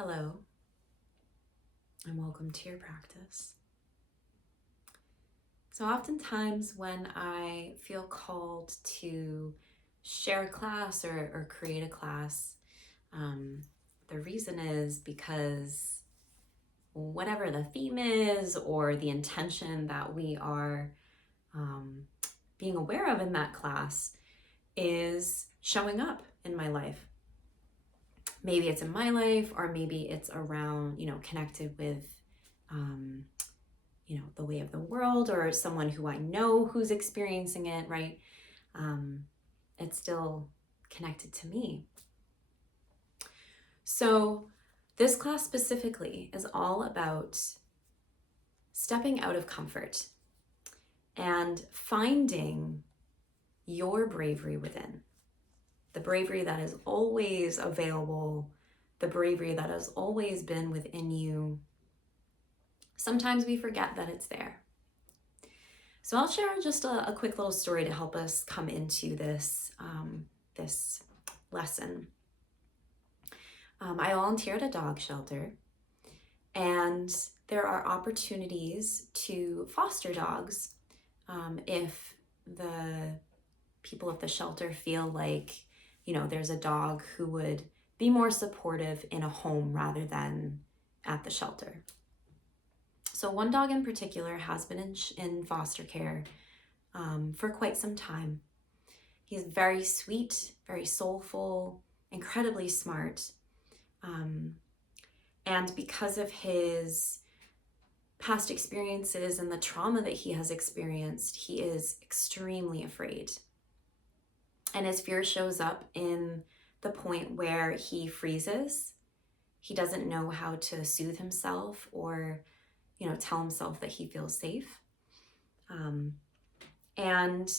Hello, and welcome to your practice. So oftentimes when I feel called to share a class or create a class, the reason is because whatever the theme is or the intention that we are being aware of in that class is showing up in my life. Maybe it's in my life, or maybe it's around, connected with, the way of the world, or someone who I know who's experiencing it, right? It's still connected to me. So this class specifically is all about stepping out of comfort and finding your bravery within. The bravery that is always available, the bravery that has always been within you. Sometimes we forget that it's there. So I'll share just a quick little story to help us come into this, this lesson. I volunteer at a dog shelter, and there are opportunities to foster dogs if the people of the shelter feel like, there's a dog who would be more supportive in a home rather than at the shelter. So one dog in particular has been in foster care for quite some time. He's very sweet, very soulful, incredibly smart. And because of his past experiences and the trauma that he has experienced, he is extremely afraid. And his fear shows up in the point where he freezes. He doesn't know how to soothe himself or, tell himself that he feels safe. And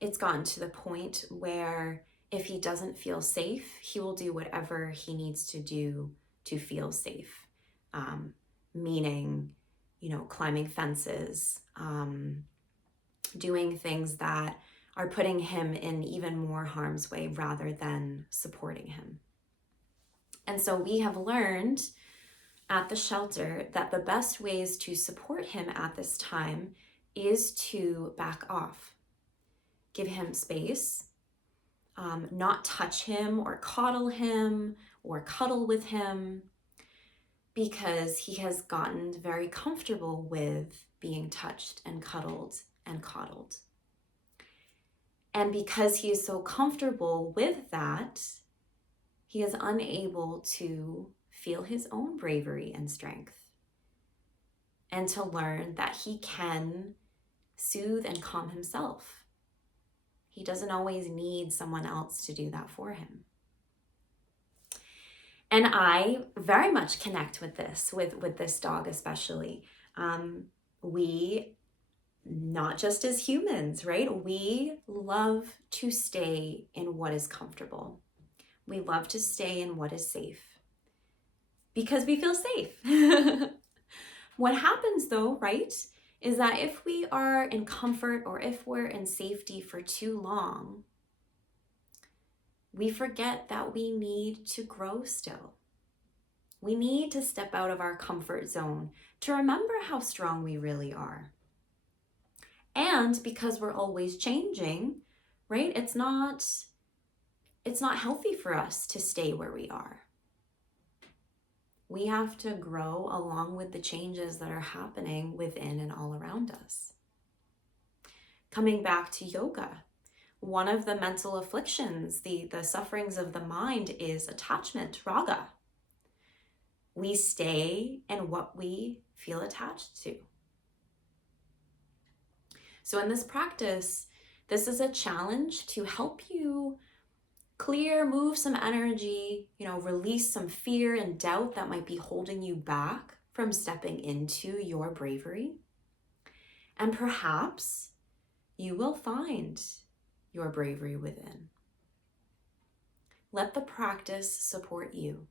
it's gotten to the point where if he doesn't feel safe, he will do whatever he needs to do to feel safe. Meaning, climbing fences, doing things that are putting him in even more harm's way rather than supporting him. And so we have learned at the shelter that the best ways to support him at this time is to back off, give him space, not touch him or coddle him or cuddle with him, because he has gotten very comfortable with being touched and cuddled and coddled. And because he is so comfortable with that, he is unable to feel his own bravery and strength, and to learn that he can soothe and calm himself. He doesn't always need someone else to do that for him. And I very much connect with this, with this dog especially. We, not just as humans, right? We love to stay in what is comfortable. We love to stay in what is safe because we feel safe. What happens though, right, is that if we are in comfort or if we're in safety for too long, we forget that we need to grow still. We need to step out of our comfort zone to remember how strong we really are. And because we're always changing, right, it's not healthy for us to stay where we are. We have to grow along with the changes that are happening within and all around us. Coming back to yoga, one of the mental afflictions, the sufferings of the mind, is attachment, raga. We stay in what we feel attached to. So in this practice, this is a challenge to help you move some energy, release some fear and doubt that might be holding you back from stepping into your bravery. And perhaps you will find your bravery within. Let the practice support you,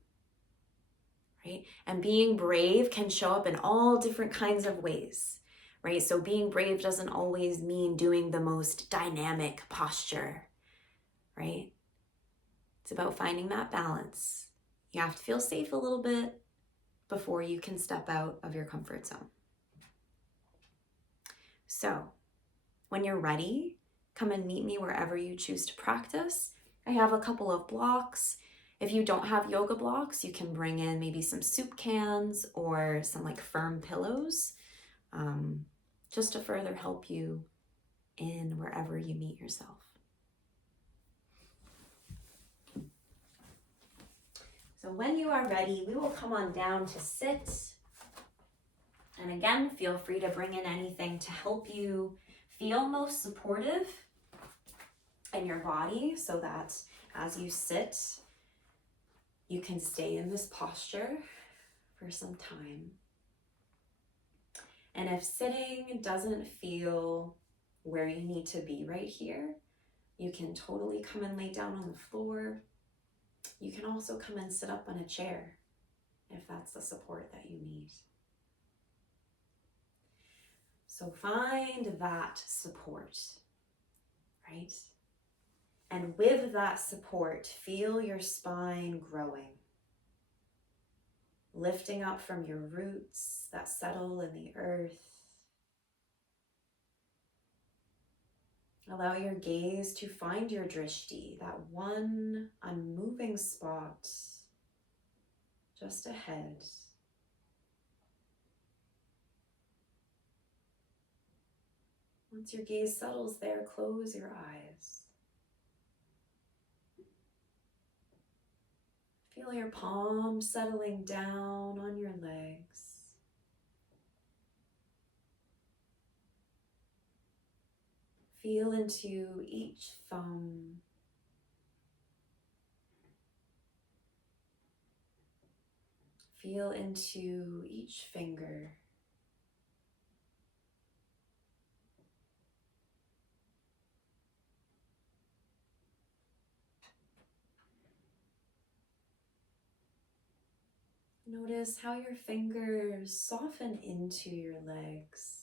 right? And being brave can show up in all different kinds of ways, right? So being brave doesn't always mean doing the most dynamic posture, right? It's about finding that balance You have to feel safe a little bit before you can step out of your comfort zone. So when you're ready, come and meet me wherever you choose to practice. I have a couple of blocks. If you don't have yoga blocks, you can bring in maybe some soup cans or some like firm pillows, just to further help you in wherever you meet yourself. So when you are ready, we will come on down to sit. And again, feel free to bring in anything to help you feel most supportive in your body so that as you sit, you can stay in this posture for some time. And if sitting doesn't feel where you need to be right here, you can totally come and lay down on the floor. You can also come and sit up on a chair if that's the support that you need. So find that support, right? And with that support, feel your spine growing, lifting up from your roots that settle in the earth. Allow your gaze to find your drishti, that one unmoving spot just ahead. Once your gaze settles there, close your eyes. Feel your palms settling down on your legs. Feel into each thumb. Feel into each finger. Notice how your fingers soften into your legs.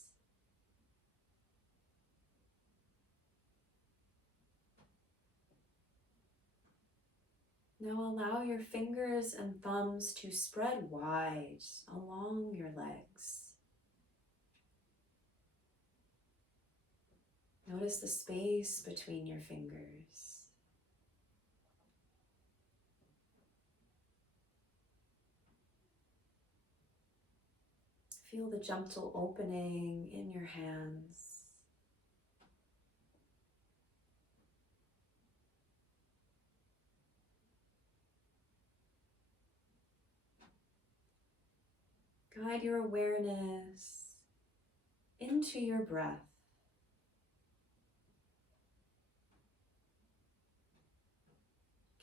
Now allow your fingers and thumbs to spread wide along your legs. Notice the space between your fingers. Feel the gentle opening in your hands. Guide your awareness into your breath.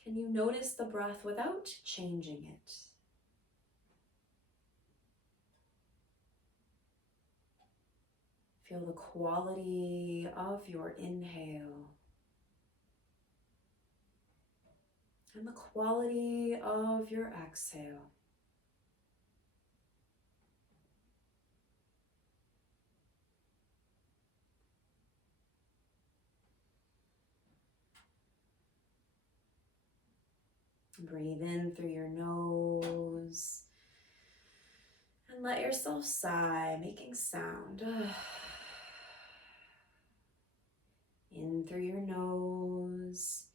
Can you notice the breath without changing it? Feel the quality of your inhale and the quality of your exhale. Breathe in through your nose and let yourself sigh, making sound. In through your nose.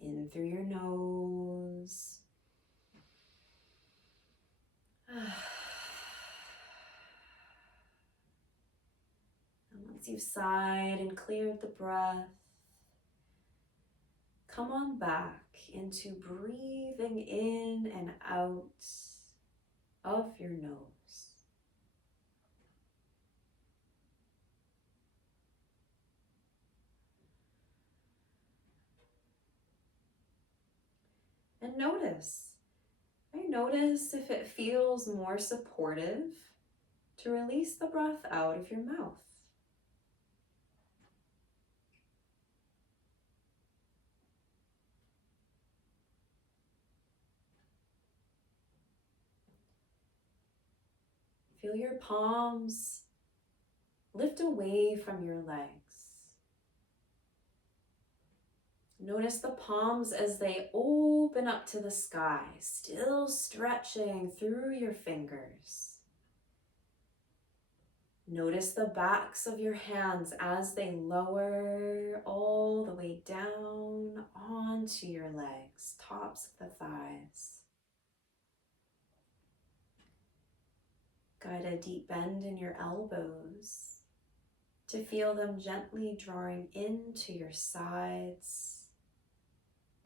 In through your nose. And once you've sighed and cleared the breath, come on back into breathing in and out of your nose. And notice. Notice if it feels more supportive to release the breath out of your mouth. Feel your palms lift away from your legs. Notice the palms as they open up to the sky, still stretching through your fingers. Notice the backs of your hands as they lower all the way down onto your legs, tops of the thighs. Guide a deep bend in your elbows to feel them gently drawing into your sides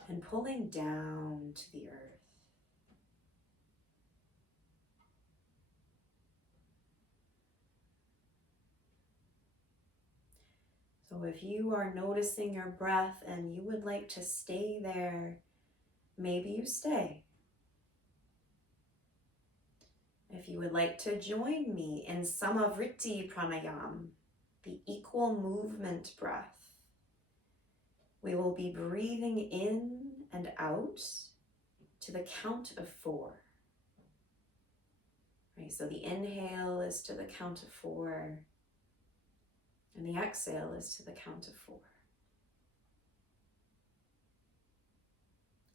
and pulling down to the earth. So if you are noticing your breath and you would like to stay there, maybe you stay. If you would like to join me in Samavriti Pranayam, the equal movement breath, we will be breathing in and out to the count of 4. Right, so the inhale is to the count of 4, and the exhale is to the count of 4.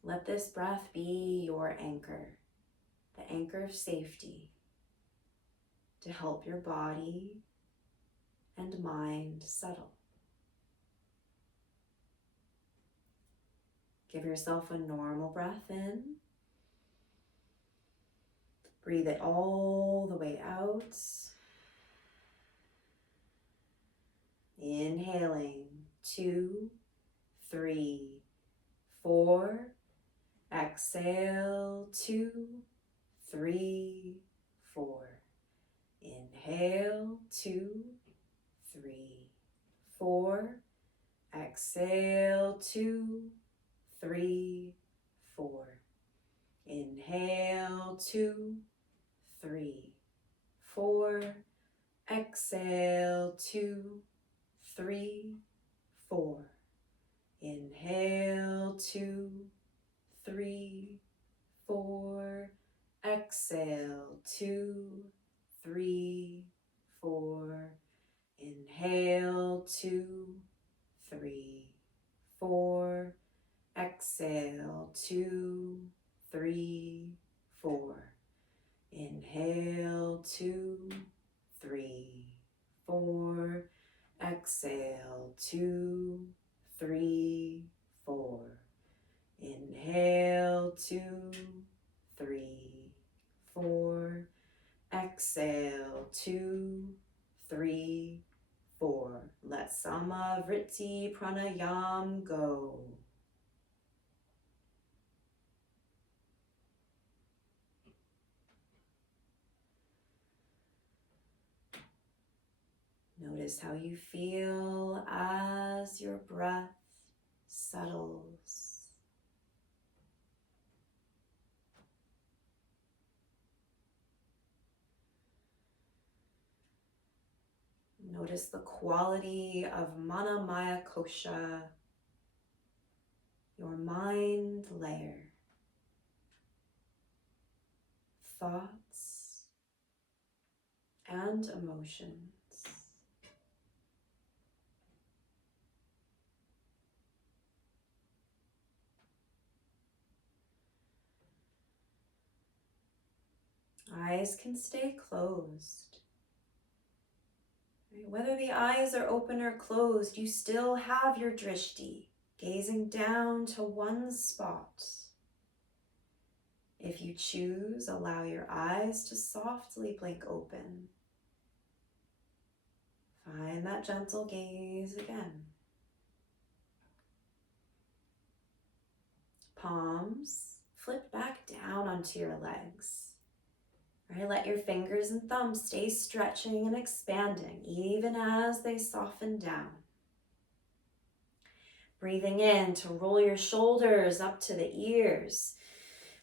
Let this breath be your anchor, the anchor of safety, to help your body and mind settle. Give yourself a normal breath in. Breathe it all the way out. Inhaling, 2, 3, 4. Exhale, 2, 3, 4. Inhale, 2, 3, 4. Exhale, 2, 3, 4. Inhale, 2, 3, 4. Exhale, 2, 3, 4. Inhale, 2, 3, 4. Exhale, 2, 3, 4. Inhale, 2, 3, 4. Exhale, 2, 3, 4. Inhale, 2, 3, 4. Exhale, 2, 3, 4. Inhale, 2, 3, 4. Exhale, 2, 3, 4. Let Samavriti Pranayam go. Notice how you feel as your breath settles. Notice the quality of Mana Maya Kosha, your mind layer, thoughts and emotions. Eyes can stay closed. Whether the eyes are open or closed, you still have your drishti, gazing down to one spot. If you choose, allow your eyes to softly blink open. Find that gentle gaze again. Palms flip back down onto your legs. Right, let your fingers and thumbs stay stretching and expanding even as they soften down. Breathing in to roll your shoulders up to the ears.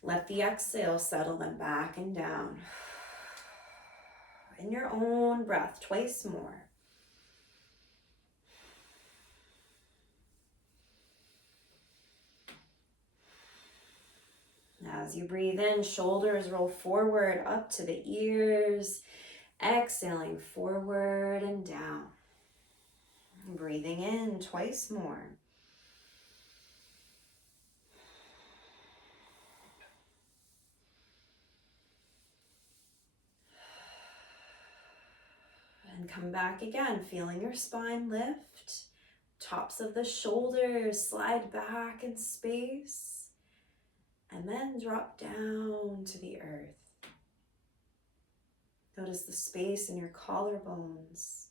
Let the exhale settle them back and down. In your own breath, twice more. As you breathe in, shoulders roll forward up to the ears. Exhaling forward and down. Breathing in twice more. And come back again, feeling your spine lift. Tops of the shoulders slide back in space. And then drop down to the earth. Notice the space in your collarbones,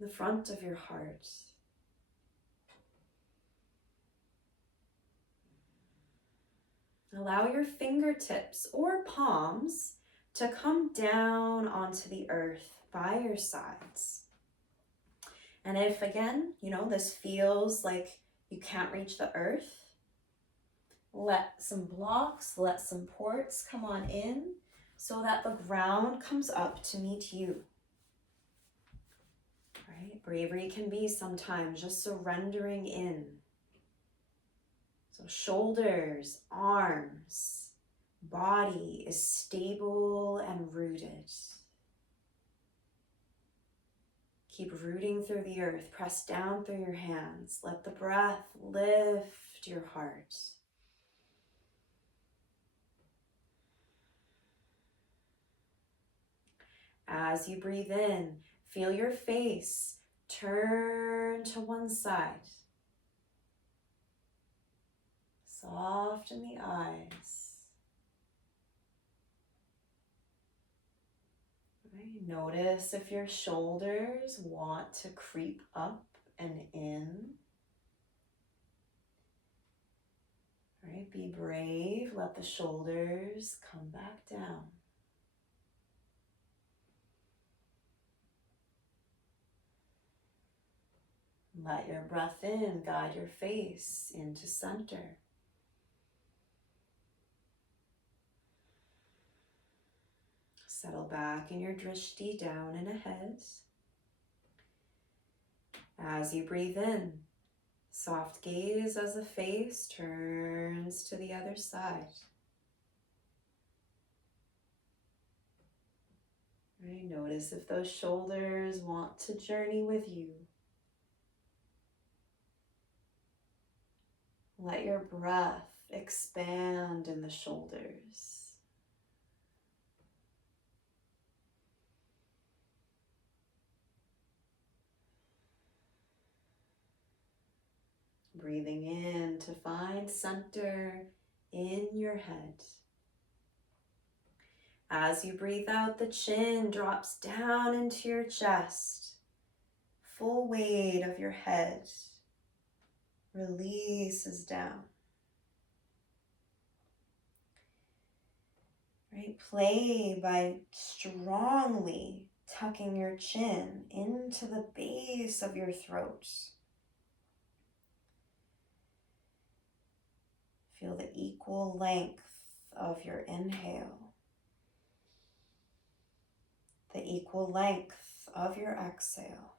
the front of your heart. Allow your fingertips or palms to come down onto the earth by your sides. And if again, this feels like you can't reach the earth, let some blocks, let some ports come on in so that the ground comes up to meet you. Right? Bravery can be sometimes just surrendering in. So shoulders, arms, body is stable and rooted. Keep rooting through the earth. Press down through your hands. Let the breath lift your heart. As you breathe in, feel your face turn to one side. Soften the eyes. Right. Notice if your shoulders want to creep up and in. Right. Be brave. Let the shoulders come back down. Let your breath in guide your face into center. Settle back in your drishti down and ahead. As you breathe in, soft gaze as the face turns to the other side. Right, notice if those shoulders want to journey with you. Let your breath expand in the shoulders. Breathing in to find center in your head. As you breathe out, the chin drops down into your chest. Full weight of your head releases down. Right? Play by strongly tucking your chin into the base of your throat. Feel the equal length of your inhale, the equal length of your exhale.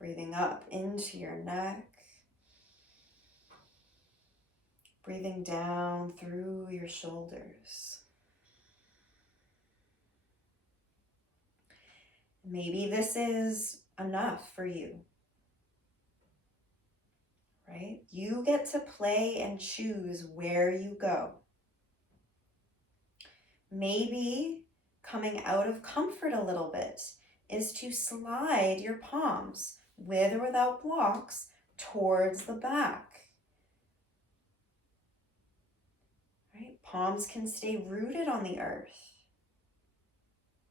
Breathing up into your neck, breathing down through your shoulders. Maybe this is enough for you. Right? You get to play and choose where you go. Maybe coming out of comfort a little bit is to slide your palms, with or without blocks, towards the back. Right? Palms can stay rooted on the earth.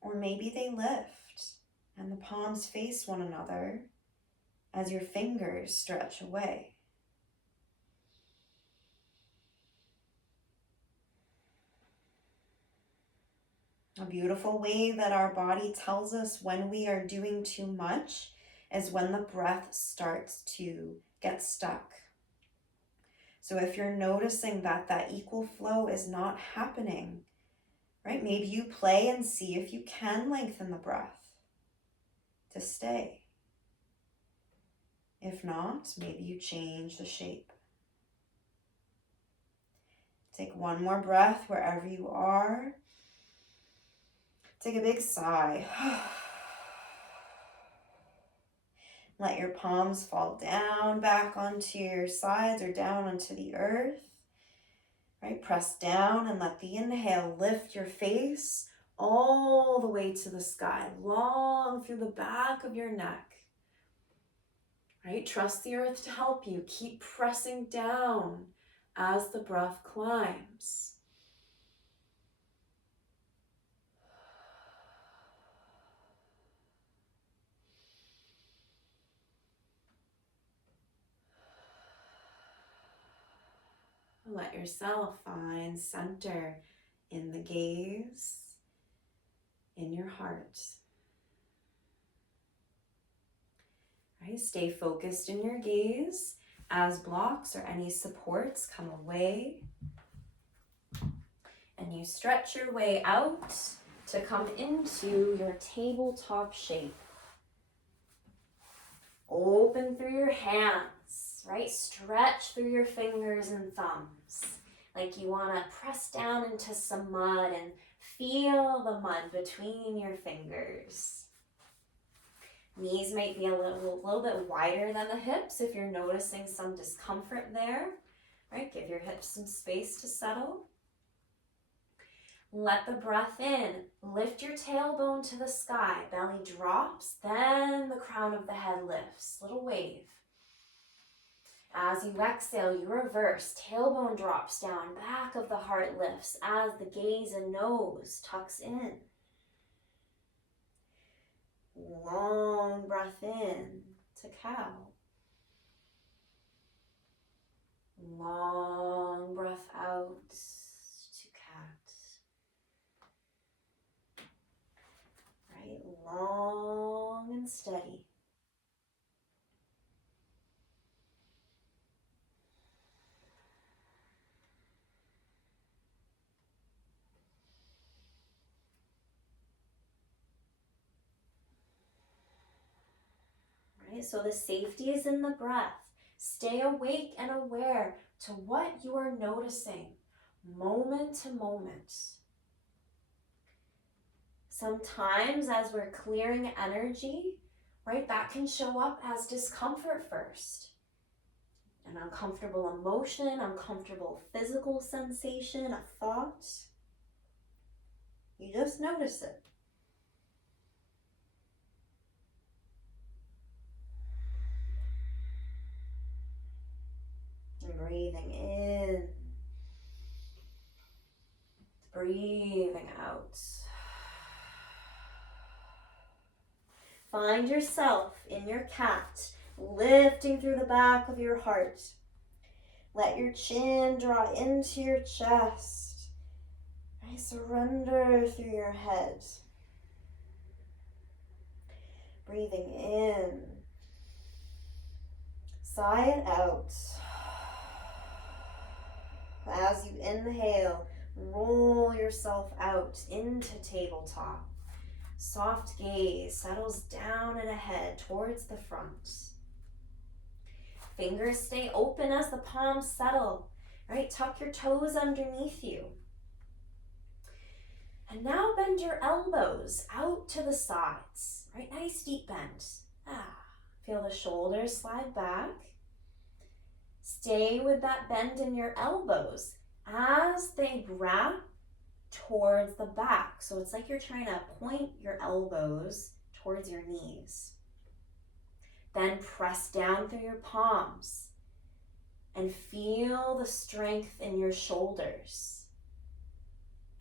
Or maybe they lift and the palms face one another as your fingers stretch away. A beautiful way that our body tells us when we are doing too much is when the breath starts to get stuck. So if you're noticing that that equal flow is not happening, right? Maybe you play and see if you can lengthen the breath to stay. If not, maybe you change the shape. Take one more breath wherever you are. Take a big sigh. Let your palms fall down back onto your sides or down onto the earth. right? Press down and let the inhale lift your face all the way to the sky, long through the back of your neck, right? Trust the earth to help you. Keep pressing down as the breath climbs. Let yourself find center in the gaze, in your heart. Right? Stay focused in your gaze as blocks or any supports come away. And you stretch your way out to come into your tabletop shape. Open through your hands, right? Stretch through your fingers and thumbs. Like you want to press down into some mud and feel the mud between your fingers. Knees might be a little bit wider than the hips if you're noticing some discomfort there, right? Give your hips some space to settle. Let the breath in. Lift your tailbone to the sky. Belly drops, then the crown of the head lifts. Little wave. As you exhale, you reverse. Tailbone drops down. Back of the heart lifts as the gaze and nose tucks in. Long breath in to cow. Long breath out to cat. Right? Long and steady. Right? So the safety is in the breath. Stay awake and aware to what you are noticing moment to moment. Sometimes as we're clearing energy, right, that can show up as discomfort first. An uncomfortable emotion, uncomfortable physical sensation, a thought. You just notice it. And breathing in. Breathing out. Find yourself in your cat, lifting through the back of your heart. Let your chin draw into your chest. I surrender through your head. Breathing in. Sigh it out. As you inhale, roll yourself out into tabletop. Soft gaze settles down and ahead towards the front. Fingers stay open as the palms settle, right? Tuck your toes underneath you. And now bend your elbows out to the sides, right? Nice deep bend. Feel the shoulders slide back. Stay with that bend in your elbows as they wrap towards the back. So it's like you're trying to point your elbows towards your knees. Then press down through your palms and feel the strength in your shoulders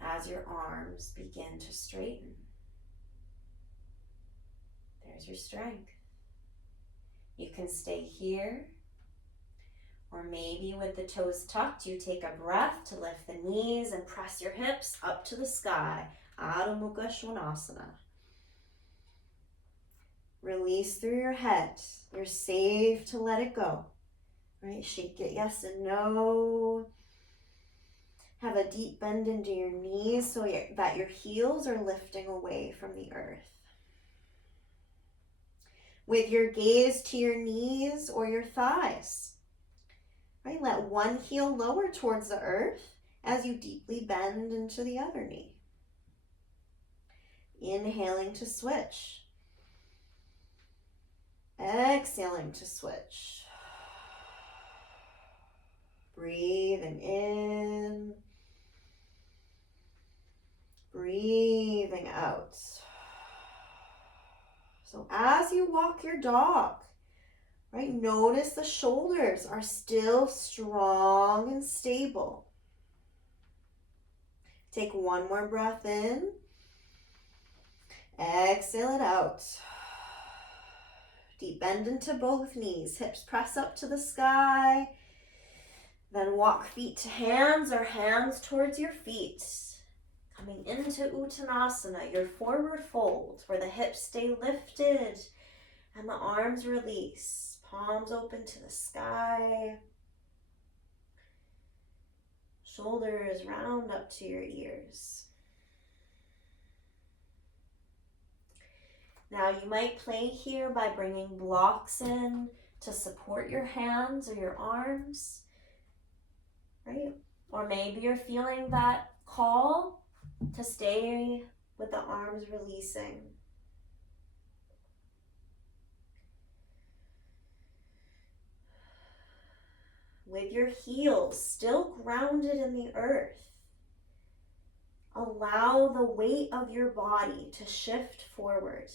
as your arms begin to straighten. There's your strength. You can stay here, or maybe with the toes tucked, you take a breath to lift the knees and press your hips up to the sky. Adho Mukha Svanasana. Release through your head. You're safe to let it go. Right? Shake it yes and no. Have a deep bend into your knees so that your heels are lifting away from the earth. With your gaze to your knees or your thighs. Right? Let one heel lower towards the earth as you deeply bend into the other knee. Inhaling to switch. Exhaling to switch. Breathing in. Breathing out. So as you walk your dog, right, notice the shoulders are still strong and stable. Take one more breath in. Exhale it out. Deep bend into both knees. Hips press up to the sky. Then walk feet to hands or hands towards your feet. Coming into Uttanasana, your forward fold, where the hips stay lifted and the arms release. Palms open to the sky. Shoulders round up to your ears. Now you might play here by bringing blocks in to support your hands or your arms, right? Or maybe you're feeling that call to stay with the arms releasing. With your heels still grounded in the earth, allow the weight of your body to shift forward.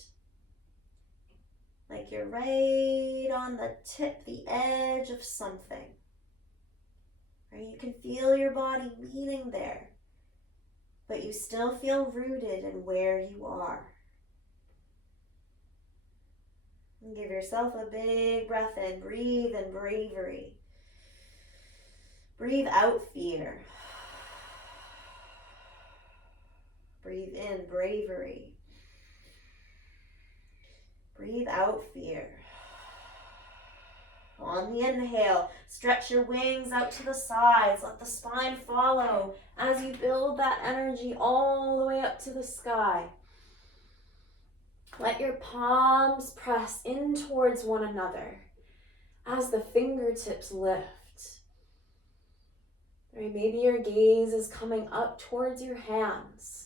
Like you're right on the tip, the edge of something. Right? You can feel your body meeting there, but you still feel rooted in where you are. And give yourself a big breath in. Breathe in bravery. Breathe out fear. Breathe in bravery. Breathe out fear. On the inhale, stretch your wings out to the sides. Let the spine follow as you build that energy all the way up to the sky. Let your palms press in towards one another as the fingertips lift. Right, maybe your gaze is coming up towards your hands.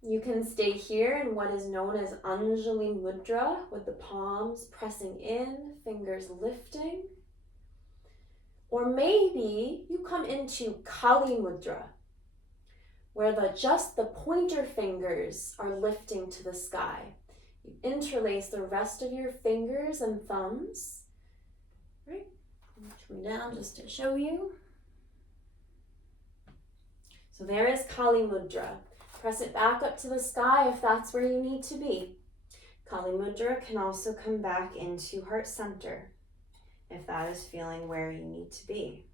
You can stay here in what is known as Anjali Mudra, with the palms pressing in, fingers lifting. Or maybe you come into Kali Mudra, where just the pointer fingers are lifting to the sky. You interlace the rest of your fingers and thumbs. Right? Turn down just to show you. So there is Kali Mudra. Press it back up to the sky if that's where you need to be. Kali Mudra can also come back into Heart Center if that is feeling where you need to be.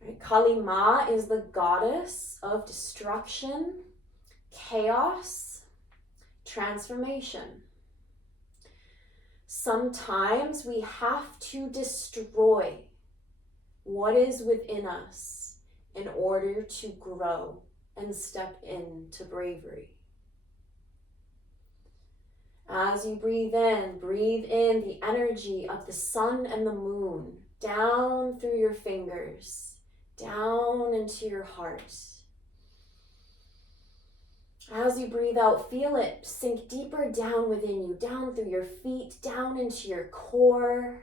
Right. Kali Ma is the goddess of destruction, chaos, transformation. Sometimes we have to destroy what is within us in order to grow and step into bravery. As you breathe in the energy of the sun and the moon down through your fingers, down into your heart. As you breathe out, feel it sink deeper down within you, down through your feet, down into your core.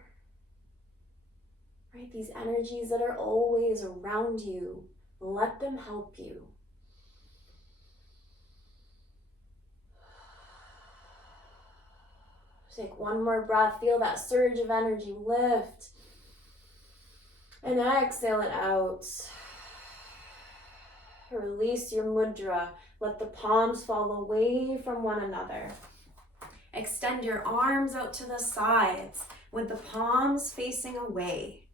Right? These energies that are always around you, let them help you. Take one more breath, feel that surge of energy lift. And exhale it out. Release your mudra. Let the palms fall away from one another. Extend your arms out to the sides with the palms facing away,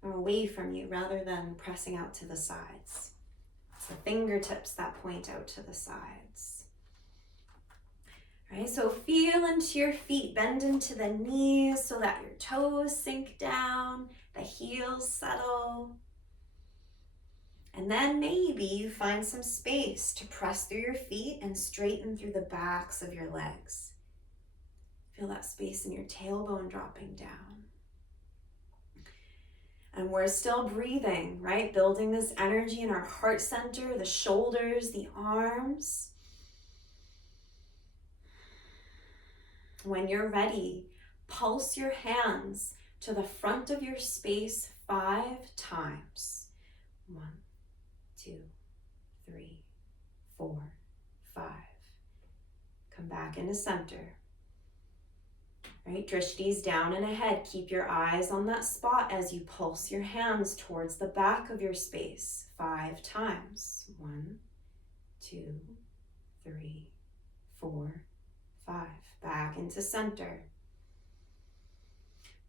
or away from you rather than pressing out to the sides. It's the fingertips that point out to the sides. Right, so feel into your feet, bend into the knees so that your toes sink down, the heels settle. And then maybe you find some space to press through your feet and straighten through the backs of your legs. Feel that space in your tailbone dropping down. And we're still breathing, right? Building this energy in our heart center, the shoulders, the arms. When you're ready, pulse your hands to the front of your space 5 times. 1, 2, 3, 4, 5. Come back into center. Right, drishti's down and ahead. Keep your eyes on that spot as you pulse your hands towards the back of your space 5 times. 1, 2, 3, 4, 5. Back into center.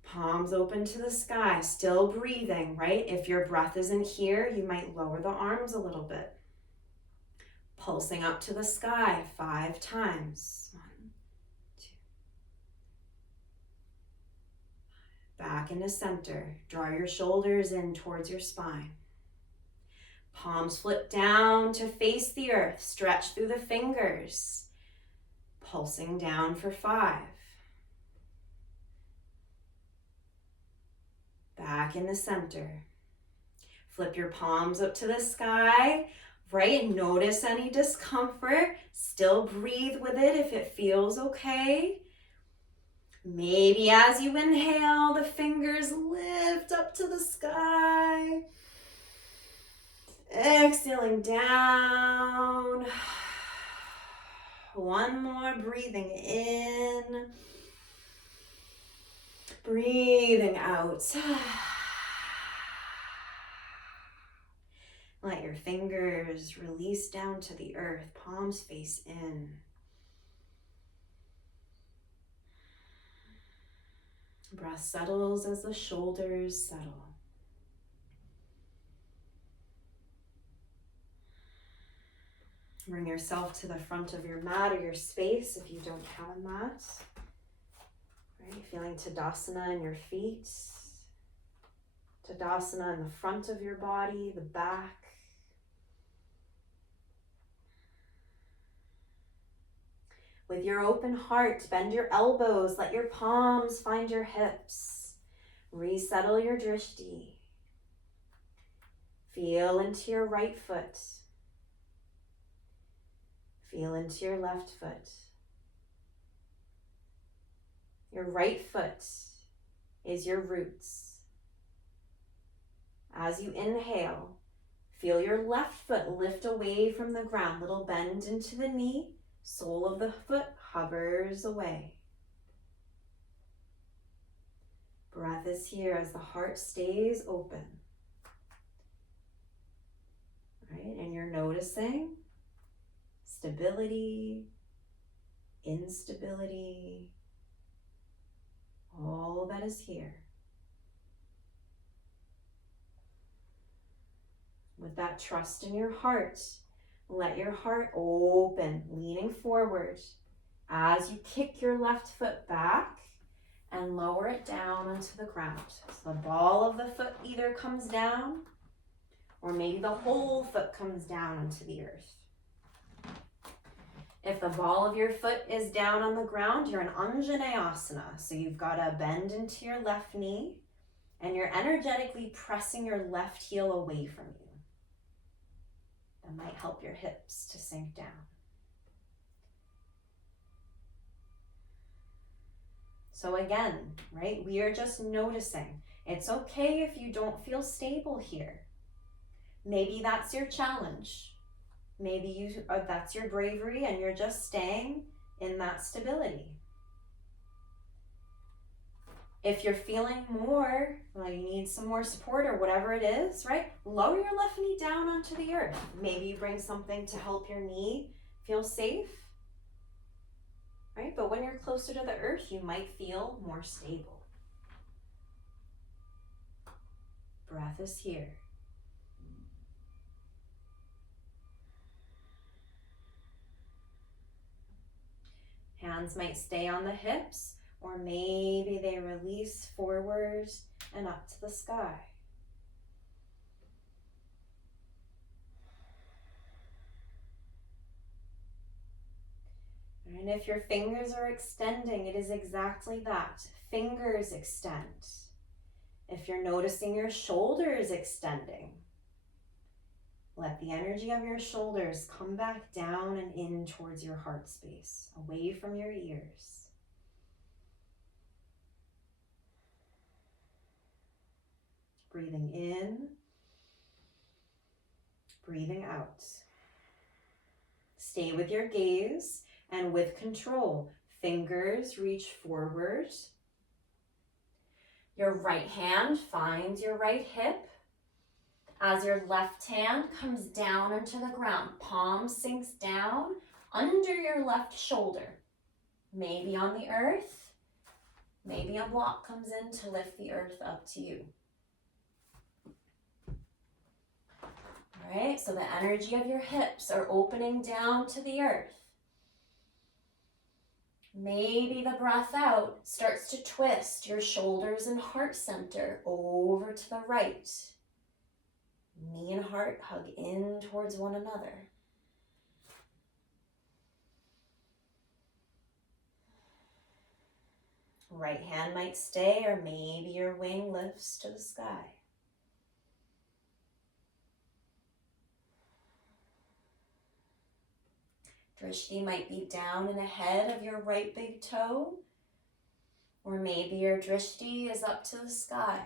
Palms open to the sky, still breathing, right? If your breath isn't here, you might lower the arms a little bit. Pulsing up to the sky 5 times. 1, 2. Back into center. Draw your shoulders in towards your spine. Palms flip down to face the earth. Stretch through the fingers. Pulsing down for 5. Back in the center. Flip your palms up to the sky, right? Notice any discomfort. Still breathe with it if it feels okay. Maybe as you inhale, the fingers lift up to the sky. Exhaling down. One more, breathing in. Breathing out. Let your fingers release down to the earth, palms face in. Breath settles as the shoulders settle. Bring yourself to the front of your mat or your space if you don't have a mat. Right, feeling Tadasana in your feet. Tadasana in the front of your body, the back. With your open heart, bend your elbows, let your palms find your hips. Resettle your drishti. Feel into your right foot. Feel into your left foot. Your right foot is your roots. As you inhale, feel your left foot lift away from the ground. Little bend into the knee. Sole of the foot hovers away. Breath is here as the heart stays open. Right? And you're noticing stability, instability, all that is here. With that trust in your heart, let your heart open, leaning forward as you kick your left foot back and lower it down onto the ground. So the ball of the foot either comes down or maybe the whole foot comes down onto the earth. If the ball of your foot is down on the ground, you're in Anjaneyasana. So you've got to bend into your left knee and you're energetically pressing your left heel away from you. That might help your hips to sink down. So again, right, we are just noticing. It's okay if you don't feel stable here. Maybe that's your challenge. Maybe that's your bravery and you're just staying in that stability. If you're feeling more, well, you need some more support or whatever it is, right? Lower your left knee down onto the earth. Maybe you bring something to help your knee feel safe, right? But when you're closer to the earth, you might feel more stable. Breath is here. Hands might stay on the hips, or maybe they release forward and up to the sky. And if your fingers are extending, it is exactly that. Fingers extend. If you're noticing your shoulders extending, let the energy of your shoulders come back down and in towards your heart space, away from your ears. Breathing in, breathing out. Stay with your gaze and with control. Fingers reach forward. Your right hand finds your right hip. As your left hand comes down into the ground, palm sinks down under your left shoulder. Maybe on the earth, maybe a block comes in to lift the earth up to you. All right, so the energy of your hips are opening down to the earth. Maybe the breath out starts to twist your shoulders and heart center over to the right. Knee and heart hug in towards one another. Right hand might stay, or maybe your wing lifts to the sky. Drishti might be down and ahead of your right big toe, or maybe your drishti is up to the sky.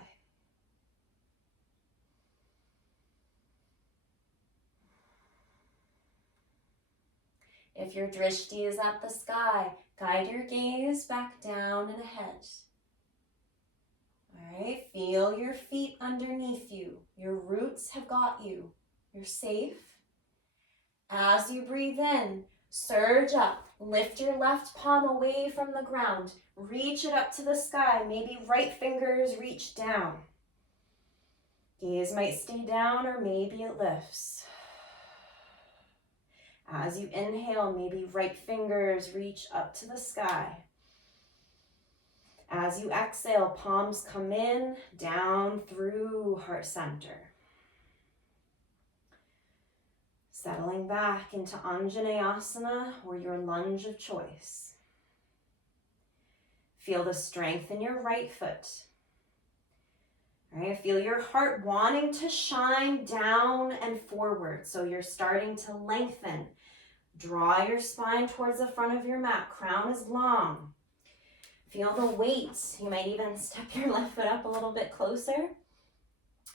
If your drishti is at the sky, guide your gaze back down and ahead. All right, feel your feet underneath you. Your roots have got you. You're safe. As you breathe in, surge up. Lift your left palm away from the ground. Reach it up to the sky. Maybe right fingers reach down. Gaze might stay down, or maybe it lifts. As you inhale, maybe right fingers reach up to the sky. As you exhale, palms come in, down through heart center. Settling back into Anjaneyasana, or your lunge of choice. Feel the strength in your right foot. All right, feel your heart wanting to shine down and forward. So you're starting to lengthen. Draw your spine towards the front of your mat. Crown is long. Feel the weight. You might even step your left foot up a little bit closer.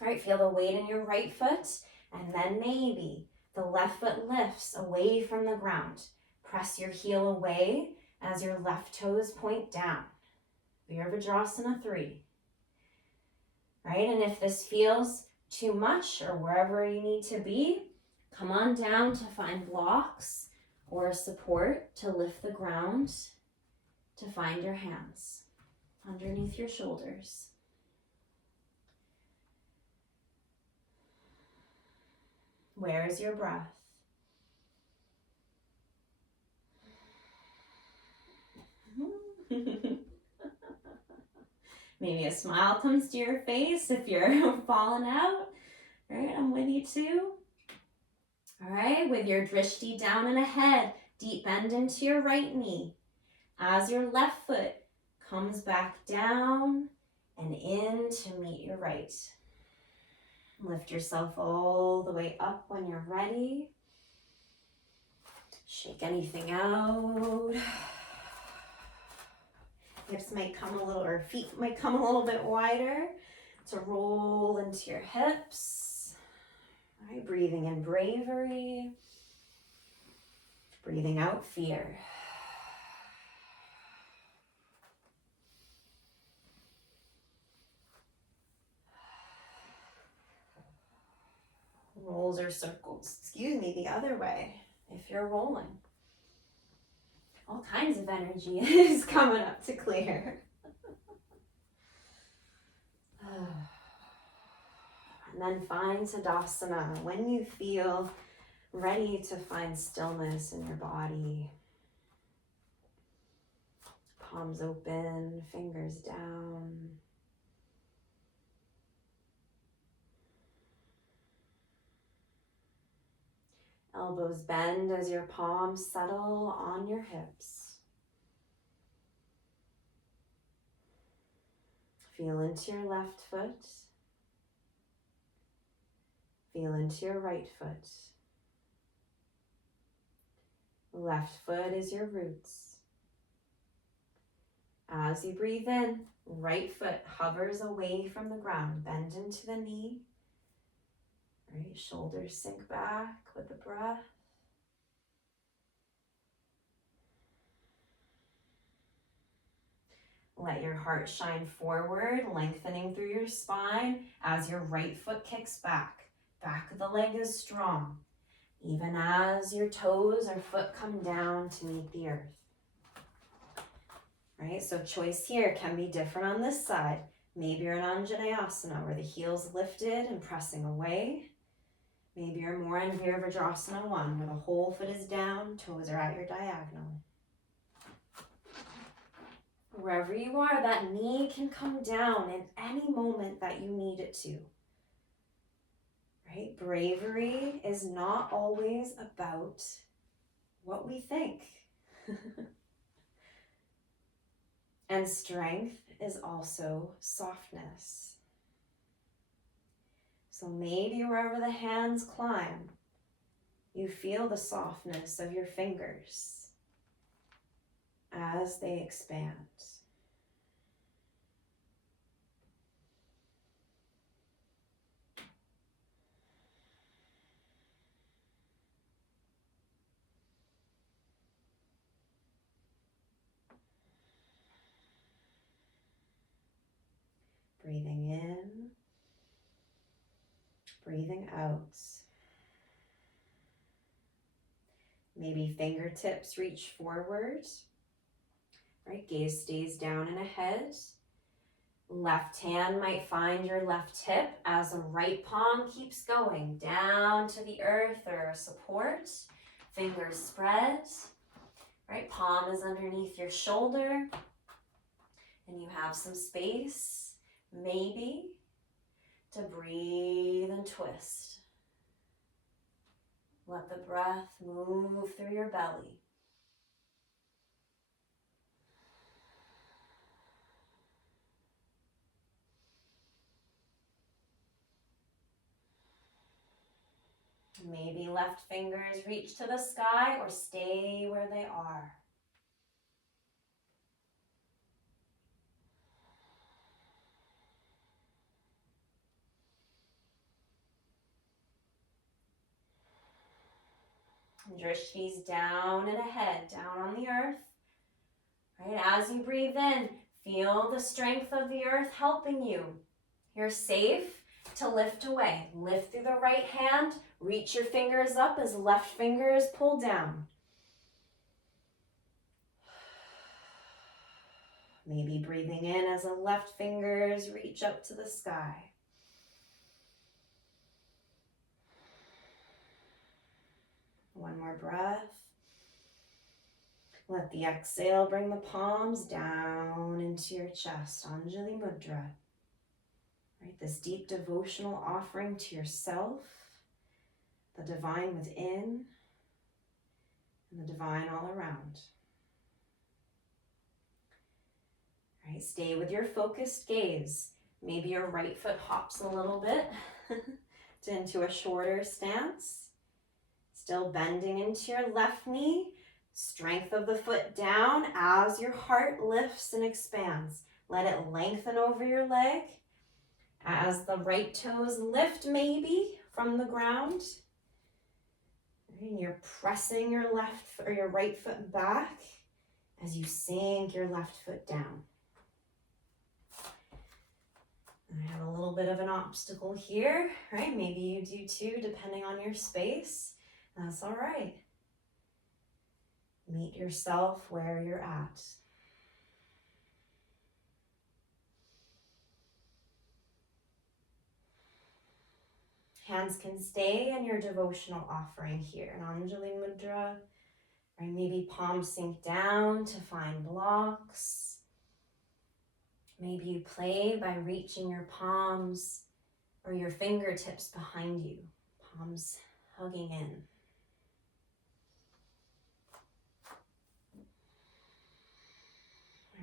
All right, feel the weight in your right foot. And then maybe the left foot lifts away from the ground. Press your heel away as your left toes point down. Virabhadrasana 3. Right, and if this feels too much or wherever you need to be, come on down to find blocks or support to lift the ground, to find your hands underneath your shoulders. Where is your breath? Maybe a smile comes to your face if you're falling out. All right, I'm with you too. All right, with your drishti down and ahead, deep bend into your right knee. As your left foot comes back down and in to meet your right. Lift yourself all the way up when you're ready. Shake anything out. Hips might come a little, or feet might come a little bit wider to roll into your hips. All right, breathing in bravery. Breathing out fear. Rolls or circles, the other way if you're rolling. All kinds of energy is coming up to clear. And then find Tadasana when you feel ready to find stillness in your body. Palms open, fingers down. Elbows bend as your palms settle on your hips. Feel into your left foot. Feel into your right foot. Left foot is your roots. As you breathe in, right foot hovers away from the ground. Bend into the knee. Right, shoulders sink back with the breath. Let your heart shine forward, lengthening through your spine as your right foot kicks back. Back of the leg is strong, even as your toes or foot come down to meet the earth. Right, so choice here can be different on this side. Maybe you're in Anjaneyasana where the heel's lifted and pressing away. Maybe you're more in Virabhadrasana 1 where the whole foot is down, toes are at your diagonal. Wherever you are, that knee can come down in any moment that you need it to. Right? Bravery is not always about what we think. And strength is also softness. So maybe wherever the hands climb, you feel the softness of your fingers as they expand. Breathing in, breathing out. Maybe fingertips reach forward. Right, gaze stays down and ahead. Left hand might find your left hip as the right palm keeps going down to the earth or support. Fingers spread. Right, palm is underneath your shoulder. And you have some space, maybe, to breathe and twist. Let the breath move through your belly. Maybe left fingers reach to the sky or stay where they are. Drishti's down and ahead, down on the earth. Right, as you breathe in, feel the strength of the earth helping you. You're safe to lift away. Lift through the right hand, reach your fingers up as left fingers pull down. Maybe breathing in as the left fingers reach up to the sky. One more breath. Let the exhale bring the palms down into your chest, Anjali Mudra. Right, this deep devotional offering to yourself, the divine within, and the divine all around. Right, stay with your focused gaze. Maybe your right foot hops a little bit into a shorter stance. Still bending into your left knee. Strength of the foot down as your heart lifts and expands. Let it lengthen over your leg. As the right toes lift maybe from the ground. And you're pressing your left or your right foot back as you sink your left foot down. I have a little bit of an obstacle here, right? Maybe you do too, depending on your space. That's all right. Meet yourself where you're at. Hands can stay in your devotional offering here in Anjali Mudra. Right? Maybe palms sink down to find blocks. Maybe you play by reaching your palms or your fingertips behind you. Palms hugging in.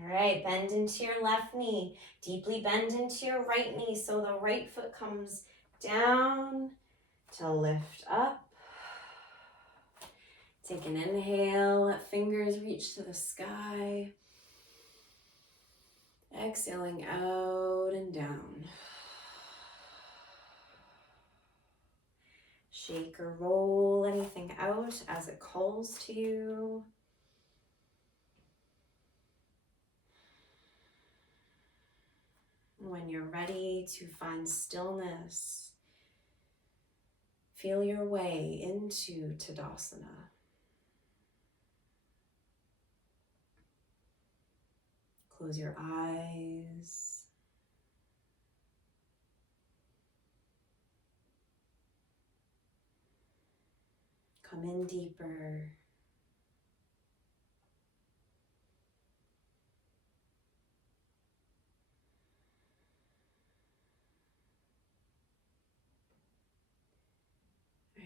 All right, bend into your left knee. Deeply bend into your right knee so the right foot comes down to lift up. Take an inhale, let fingers reach to the sky. Exhaling out and down. Shake or roll anything out as it calls to you. When you're ready to find stillness, feel your way into Tadasana. Close your eyes. Come in deeper.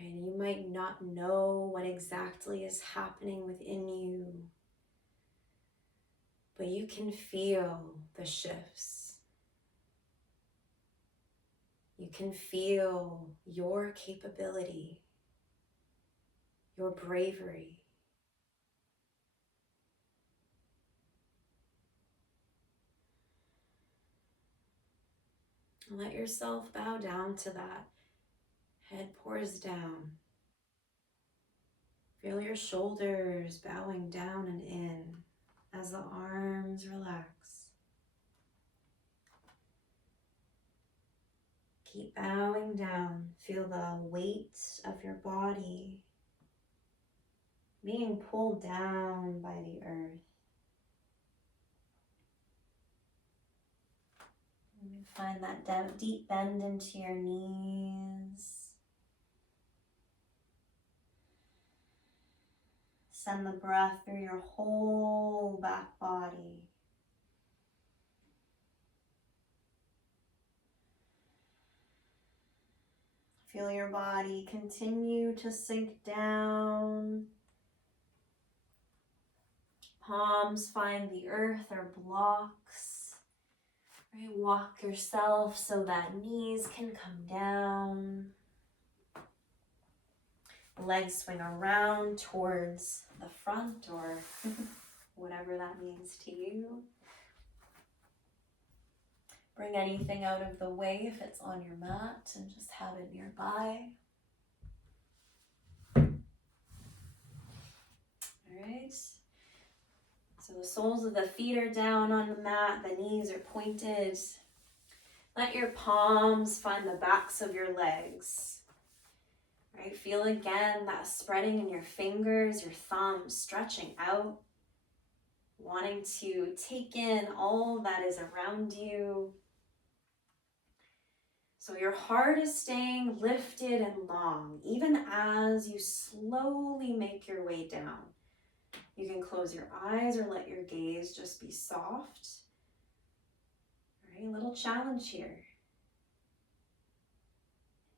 And you might not know what exactly is happening within you, but you can feel the shifts. You can feel your capability, your bravery. Let yourself bow down to that. Head pours down. Feel your shoulders bowing down and in as the arms relax. Keep bowing down. Feel the weight of your body being pulled down by the earth. And find that deep bend into your knees. Send the breath through your whole back body. Feel your body continue to sink down. Palms find the earth or blocks. Right? Walk yourself so that knees can come down. Legs swing around towards the front or whatever that means to you. Bring anything out of the way if it's on your mat and just have it nearby. All right. So the soles of the feet are down on the mat, the knees are pointed. Let your palms find the backs of your legs. Right? Feel again that spreading in your fingers, your thumbs stretching out, wanting to take in all that is around you. So your heart is staying lifted and long, even as you slowly make your way down. You can close your eyes or let your gaze just be soft. All right, a little challenge here.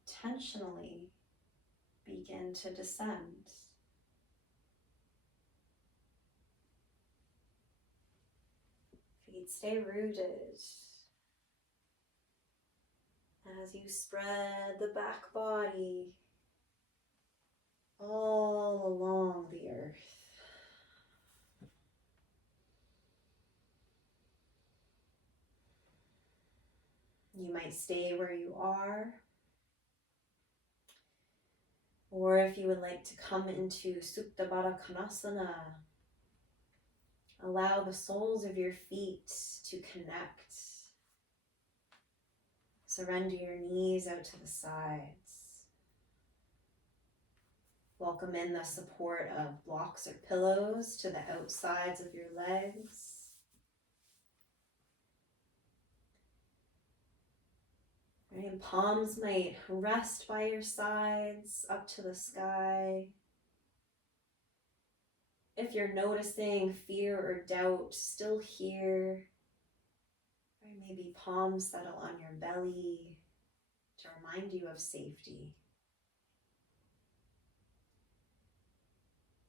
Intentionally begin to descend. Feet stay rooted as you spread the back body all along the earth. You might stay where you are, or if you would like to come into Supta Baddha Konasana, allow the soles of your feet to connect. Surrender your knees out to the sides. Welcome in the support of blocks or pillows to the outsides of your legs. Right, and palms might rest by your sides up to the sky. If you're noticing fear or doubt still here, right, maybe palms settle on your belly to remind you of safety.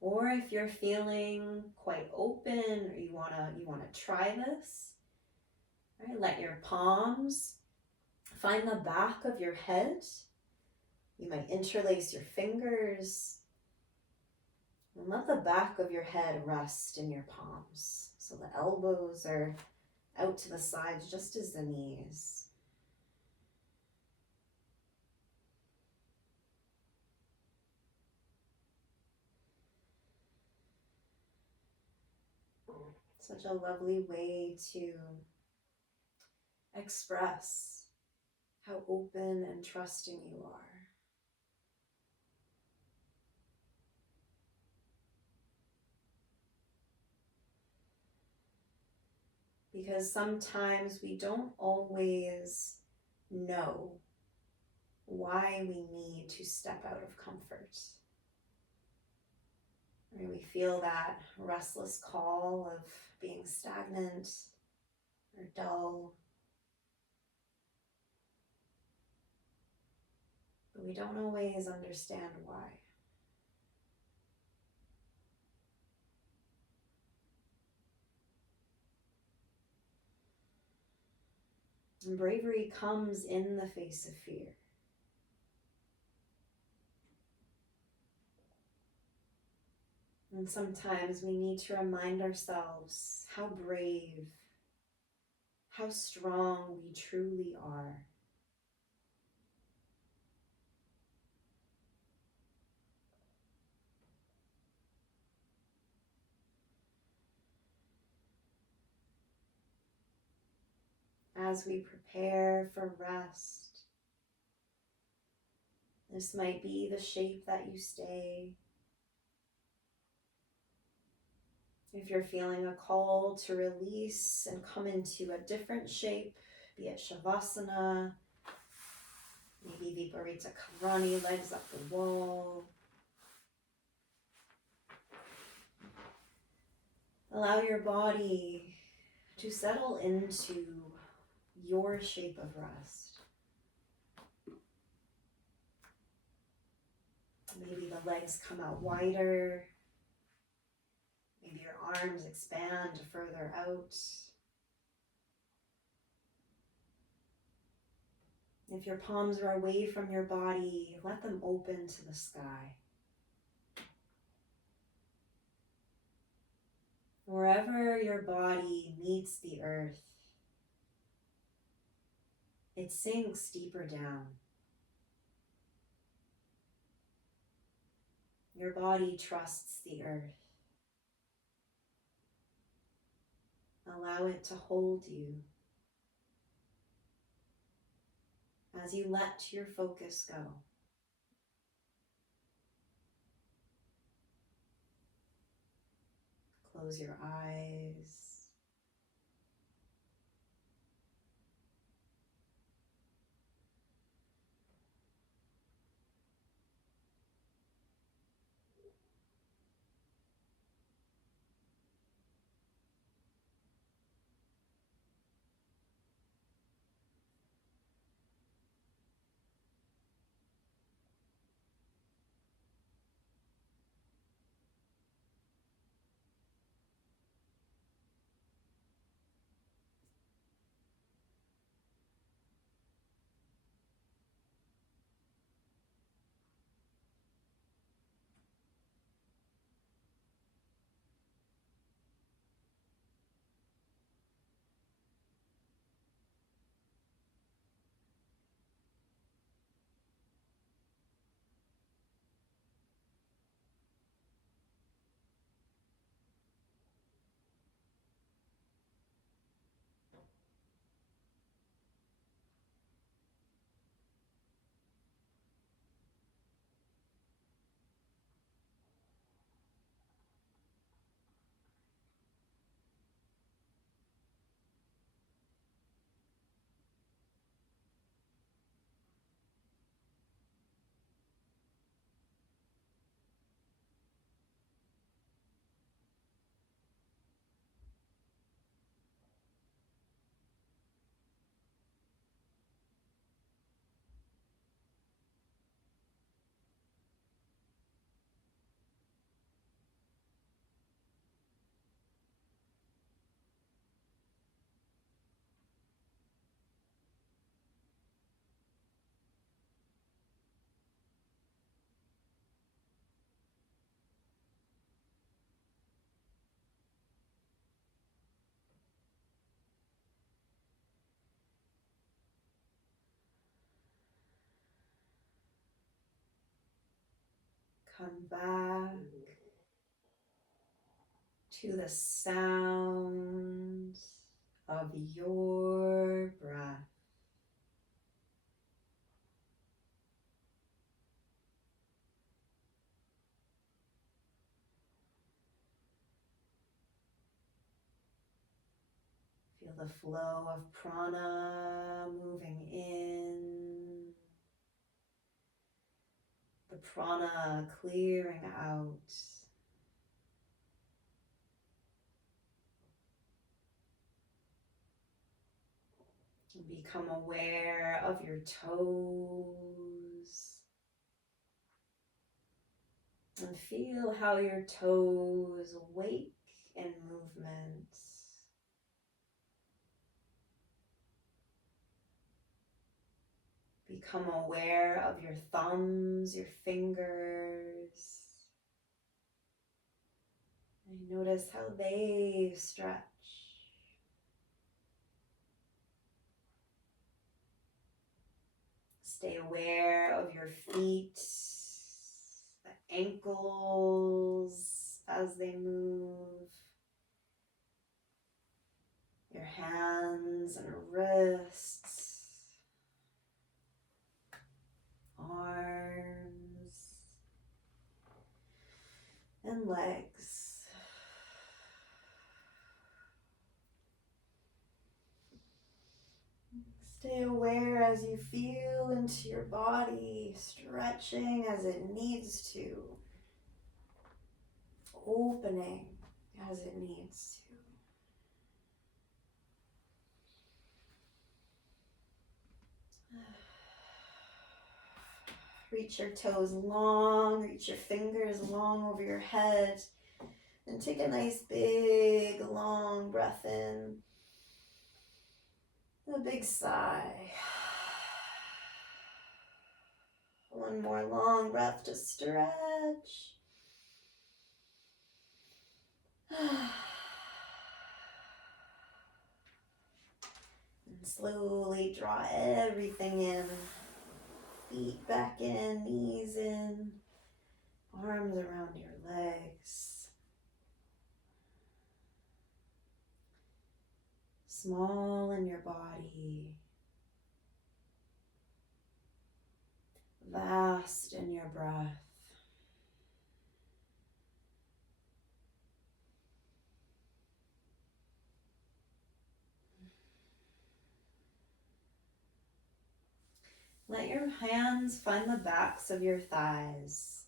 Or if you're feeling quite open or you wanna try this, right, let your palms find the back of your head. You might interlace your fingers and let the back of your head rest in your palms. So the elbows are out to the sides, just as the knees. Such a lovely way to express how open and trusting you are. Because sometimes we don't always know why we need to step out of comfort. Or we feel that restless call of being stagnant or dull. But we don't always understand why. And bravery comes in the face of fear. And sometimes we need to remind ourselves how brave, how strong we truly are. As we prepare for rest, this might be the shape that you stay. If you're feeling a call to release and come into a different shape, be it Shavasana, maybe Viparita Karani, legs up the wall. Allow your body to settle into your shape of rest. Maybe the legs come out wider. Maybe your arms expand further out. If your palms are away from your body, let them open to the sky. Wherever your body meets the earth, it sinks deeper down. Your body trusts the earth. Allow it to hold you as you let your focus go. Close your eyes. Come back to the sound of your breath. Feel the flow of prana moving in, the prana clearing out. And become aware of your toes. And feel how your toes wake in movement. Become aware of your thumbs, your fingers. And notice how they stretch. Stay aware of your feet, the ankles as they move, your hands and wrists, arms, and legs. Stay aware as you feel into your body, stretching as it needs to, opening as it needs to. Reach your toes long, reach your fingers long over your head, and take a nice big long breath in. A big sigh. One more long breath to stretch. And slowly draw everything in. Feet back in, knees in, arms around your legs. Small in your body. Vast in your breath. Let your hands find the backs of your thighs.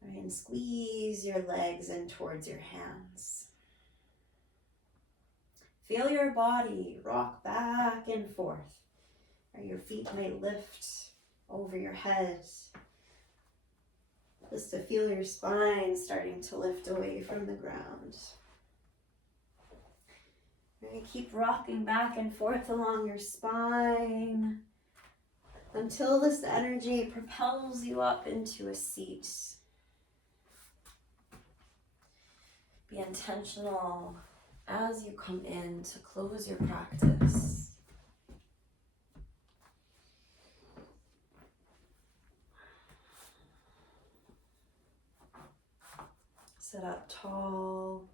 Right, and squeeze your legs in towards your hands. Feel your body rock back and forth. Or your feet may lift over your head. Just to feel your spine starting to lift away from the ground. Right, keep rocking back and forth along your spine until this energy propels you up into a seat. Be intentional as you come in to close your practice. Sit up tall.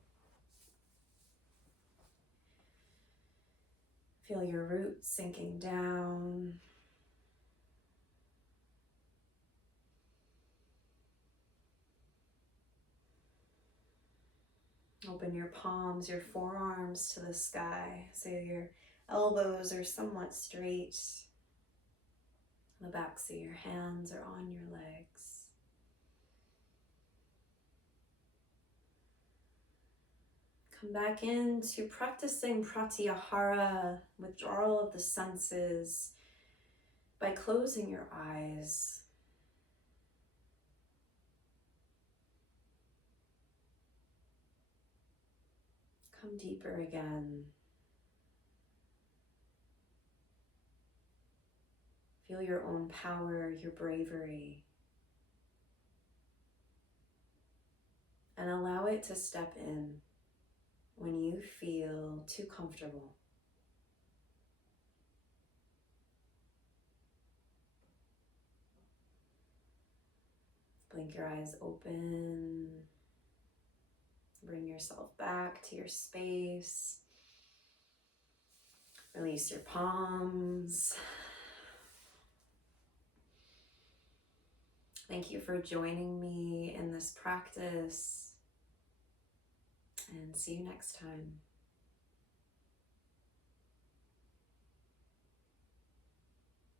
Feel your roots sinking down. Open your palms, your forearms to the sky, so your elbows are somewhat straight. The backs of your hands are on your legs. Come back into practicing pratyahara, withdrawal of the senses, by closing your eyes. Come deeper again. Feel your own power, your bravery. And allow it to step in when you feel too comfortable. Blink your eyes open. Bring yourself back to your space. Release your palms. Thank you for joining me in this practice, and see you next time.